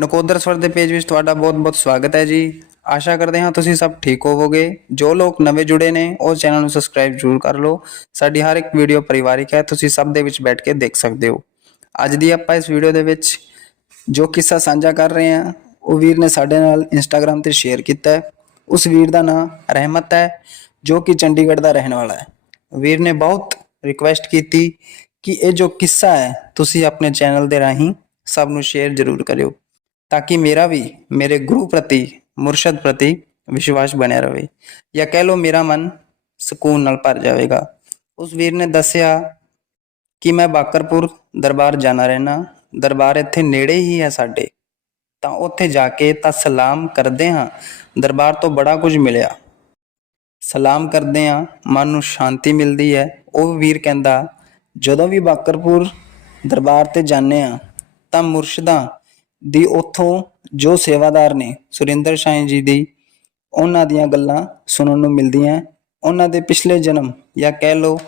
ਨਕੋਦਰ ਸਵਰ ਦੇ ਪੇਜ ਵਿੱਚ ਤੁਹਾਡਾ ਬਹੁਤ-ਬਹੁਤ ਸਵਾਗਤ ਹੈ ਜੀ। ਆਸ਼ਾ ਕਰਦੇ ਹਾਂ ਤੁਸੀਂ ਸਭ ਠੀਕ ਹੋਵੋਗੇ। ਜੋ ਲੋਕ ਨਵੇਂ ਜੁੜੇ ਨੇ, ਉਹ ਚੈਨਲ ਨੂੰ ਸਬਸਕ੍ਰਾਈਬ ਜ਼ਰੂਰ ਕਰ ਲਓ। ਸਾਡੀ ਹਰ ਇੱਕ ਵੀਡੀਓ ਪਰਿਵਾਰਿਕ ਹੈ, ਤੁਸੀਂ ਸਭ ਦੇ ਵਿੱਚ ਬੈਠ ਕੇ ਦੇਖ ਸਕਦੇ ਹੋ। ਅੱਜ ਦੀ ਆਪਾਂ ਇਸ ਵੀਡੀਓ ਦੇ ਵਿੱਚ ਜੋ ਕਿੱਸਾ ਸਾਂਝਾ ਕਰ ਰਹੇ ਹਾਂ, ਉਹ ਵੀਰ ਨੇ ਸਾਡੇ ਨਾਲ ਇੰਸਟਾਗ੍ਰam ਤੇ ਸ਼ੇਅਰ ਕੀਤਾ ਹੈ। ਉਸ ਵੀਰ ਦਾ ਨਾਮ ਰਹਿਮਤ ਹੈ, ਜੋ ਕਿ ਚੰਡੀਗੜ੍ਹ ਦਾ ਰਹਿਣ ਵਾਲਾ ਹੈ। ਵੀਰ ਨੇ ਬਹੁਤ ਰਿਕੁਐਸਟ ਕੀਤੀ ਕਿ ਇਹ ਜੋ ਕਿੱਸਾ ਹੈ, ਤੁਸੀਂ ਆਪਣੇ ਚੈਨਲ ਦੇ ਰਾਹੀਂ ਸਭ ਨੂੰ ਸ਼ੇਅਰ ਜ਼ਰੂਰ ਕਰਿਓ। ਤਾਂ ਕਿ ਮੇਰਾ ਵੀ, ਮੇਰੇ ਗੁਰੂ ਪ੍ਰਤੀ, ਮੁਰਸ਼ਦ ਪ੍ਰਤੀ ਵਿਸ਼ਵਾਸ ਬਣਿਆ ਰਹੇ ਜਾਂ ਕਹਿ ਲਓ ਮੇਰਾ ਮਨ ਸਕੂਨ ਨਾਲ ਭਰ ਜਾਵੇਗਾ। ਉਸ ਵੀਰ ਨੇ ਦੱਸਿਆ ਕਿ ਮੈਂ ਬਾਕਰਪੁਰ ਦਰਬਾਰ ਜਾਣਾ ਰਹਿਣਾ ਦਰਬਾਰ ਇੱਥੇ ਨੇੜੇ ਹੀ ਹੈ ਸਾਡੇ। ਤਾਂ ਉੱਥੇ ਜਾ ਕੇ ਤਾਂ ਸਲਾਮ ਕਰਦੇ ਹਾਂ, ਦਰਬਾਰ ਤੋਂ ਬੜਾ ਕੁਝ ਮਿਲਿਆ। ਸਲਾਮ ਕਰਦੇ ਹਾਂ, ਮਨ ਨੂੰ ਸ਼ਾਂਤੀ ਮਿਲਦੀ ਹੈ। ਉਹ ਵੀਰ ਕਹਿੰਦਾ, ਜਦੋਂ ਵੀ ਬਾਕਰਪੁਰ ਦਰਬਾਰ ਤੇ ਜਾਂਦੇ ਆ ਤਾਂ ਮੁਰਸ਼ਿਦਾਂ ਦੀ ਉੱਥੋਂ ਜੋ ਸੇਵਾਦਾਰ ਨੇ ਸੁਰਿੰਦਰ ਸਾਈਂ ਜੀ ਦੀ, ਉਹਨਾਂ ਦੀਆਂ ਗੱਲਾਂ ਸੁਣਨ ਨੂੰ ਮਿਲਦੀਆਂ। ਉਹਨਾਂ ਦੇ ਪਿਛਲੇ ਜਨਮ ਜਾਂ ਕਹਿ ਲਓ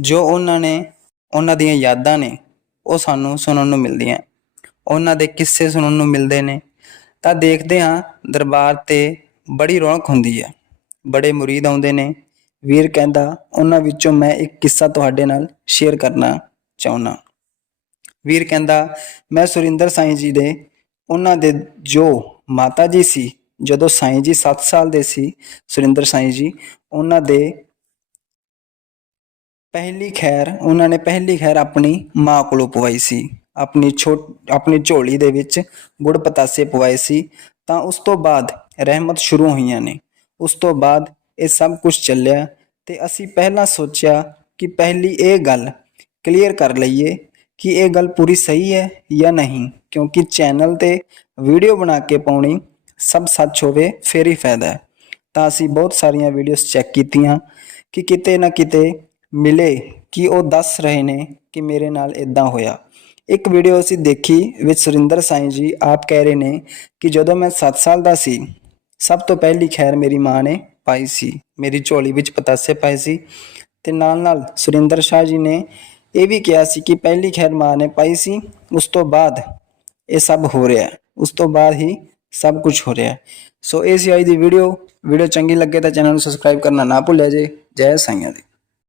ਜੋ ਉਹਨਾਂ ਨੇ ਉਹਨਾਂ ਦੀਆਂ ਯਾਦਾਂ ਨੇ, ਉਹ ਸਾਨੂੰ ਸੁਣਨ ਨੂੰ ਮਿਲਦੀਆਂ। ਉਹਨਾਂ ਦੇ ਕਿੱਸੇ ਸੁਣਨ ਨੂੰ ਮਿਲਦੇ ਨੇ। ਤਾਂ ਦੇਖਦੇ ਹਾਂ ਦਰਬਾਰ ਤੇ ਬੜੀ ਰੌਣਕ ਹੁੰਦੀ ਹੈ। ਬੜੇ ਮੁਰੀਦ ਆਉਂਦੇ ਨੇ। ਵੀਰ ਕਹਿੰਦਾ, ਉਹਨਾਂ ਵਿੱਚੋਂ ਮੈਂ ਇੱਕ ਕਿੱਸਾ ਤੁਹਾਡੇ ਨਾਲ ਸ਼ੇਅਰ ਕਰਨਾ ਚਾਹੁੰਦਾ। ਵੀਰ ਕਹਿੰਦਾ, ਮੈਂ ਸੁਰਿੰਦਰ ਸਾਈਂ ਜੀ ਦੇ ਉਹਨਾਂ ਦੇ ਜੋ ਮਾਤਾ ਜੀ ਸੀ, ਜਦੋਂ ਸਾਈਂ ਜੀ 7 ਸਾਲ ਦੇ ਸੀ, ਸੁਰਿੰਦਰ ਸਾਈਂ ਜੀ, ਉਹਨਾਂ ਦੇ ਪਹਿਲੀ ਖੈਰ, ਉਹਨਾਂ ਨੇ ਪਹਿਲੀ ਖੈਰ ਆਪਣੀ ਮਾਂ ਕੋਲੋਂ ਪਵਾਈ ਸੀ। ਆਪਣੀ ਛੋਟ, ਆਪਣੀ ਝੋਲੀ ਦੇ ਵਿੱਚ ਗੁੜ ਪਤਾਸੇ ਪਵਾਏ ਸੀ। ਤਾਂ ਉਸ ਤੋਂ ਬਾਅਦ ਰਹਿਮਤ ਸ਼ੁਰੂ ਹੋਈਆਂ ਨੇ। ਉਸ ਤੋਂ ਬਾਅਦ ਇਹ ਸਭ ਕੁਝ ਚੱਲਿਆ ਤੇ ਅਸੀਂ ਪਹਿਲਾਂ ਸੋਚਿਆ ਕਿ ਪਹਿਲੀ ਇਹ ਗੱਲ ਕਲੀਅਰ ਕਰ ਲਈਏ ਕਿ ਇਹ ਗੱਲ ਪੂਰੀ ਸਹੀ ਹੈ ਜਾਂ ਨਹੀਂ। ਕਿਉਂਕਿ ਚੈਨਲ ਤੇ ਵੀਡੀਓ ਬਣਾ ਕੇ ਪਾਉਣੀ ਸਭ ਸੱਚ ਹੋਵੇ, ਫੇਰ ਹੀ ਫਾਇਦਾ ਹੈ। ਤਾਂ ਅਸੀਂ ਬਹੁਤ ਸਾਰੀਆਂ ਵੀਡੀਓਜ਼ ਚੈੱਕ ਕੀਤੀਆਂ ਕਿ ਕਿਤੇ ਨਾ ਕਿਤੇ ਮਿਲੇ ਕਿ ਉਹ ਦੱਸ ਰਹੇ ਨੇ ਕਿ ਮੇਰੇ ਨਾਲ ਇਦਾਂ ਹੋਇਆ। ਇੱਕ ਵੀਡੀਓ ਅਸੀਂ ਦੇਖੀ ਵਿੱਚ ਸੁਰਿੰਦਰ ਸਾਈਂ ਜੀ ਆਪ ਕਹਿ ਰਹੇ ਨੇ ਕਿ ਜਦੋਂ ਮੈਂ 7 ਸਾਲ ਦਾ ਸੀ, ਸਭ ਤੋਂ ਪਹਿਲੀ ਖੈਰ ਮੇਰੀ ਮਾਂ ਨੇ ਪਾਈ ਸੀ, ਮੇਰੀ ਝੋਲੀ ਵਿੱਚ ਪਤਾਸੇ ਪਾਏ ਸੀ ਤੇ ਨਾਲ ਨਾਲ ਸੁਰਿੰਦਰ ਸ਼ਾਹ ਜੀ ਨੇ ਇਹ ਵੀ ਕਿਹਾ ਸੀ ਕਿ ਪਹਿਲੀ ਖੈਰ ਮਾਂ ਨੇ ਪਾਈ ਸੀ, ਉਸ ਤੋਂ ਬਾਅਦ ਇਹ ਸਭ ਹੋ ਰਿਹਾ ਉਸ ਤੋਂ ਬਾਅਦ ਹੀ ਸਭ ਕੁਝ ਹੋ ਰਿਹਾ ਸੋ ਇਹ ਸੀ ਅੱਜ ਦੀ ਵੀਡੀਓ ਵੀਡੀਓ ਚੰਗੀ ਲੱਗੇ ਤਾਂ ਚੈਨਲ ਨੂੰ ਸਬਸਕ੍ਰਾਈਬ ਕਰਨਾ ਨਾ ਭੁੱਲਿਆ ਜੇ। ਜੈ ਸਾਈਆਂ ਦੀ।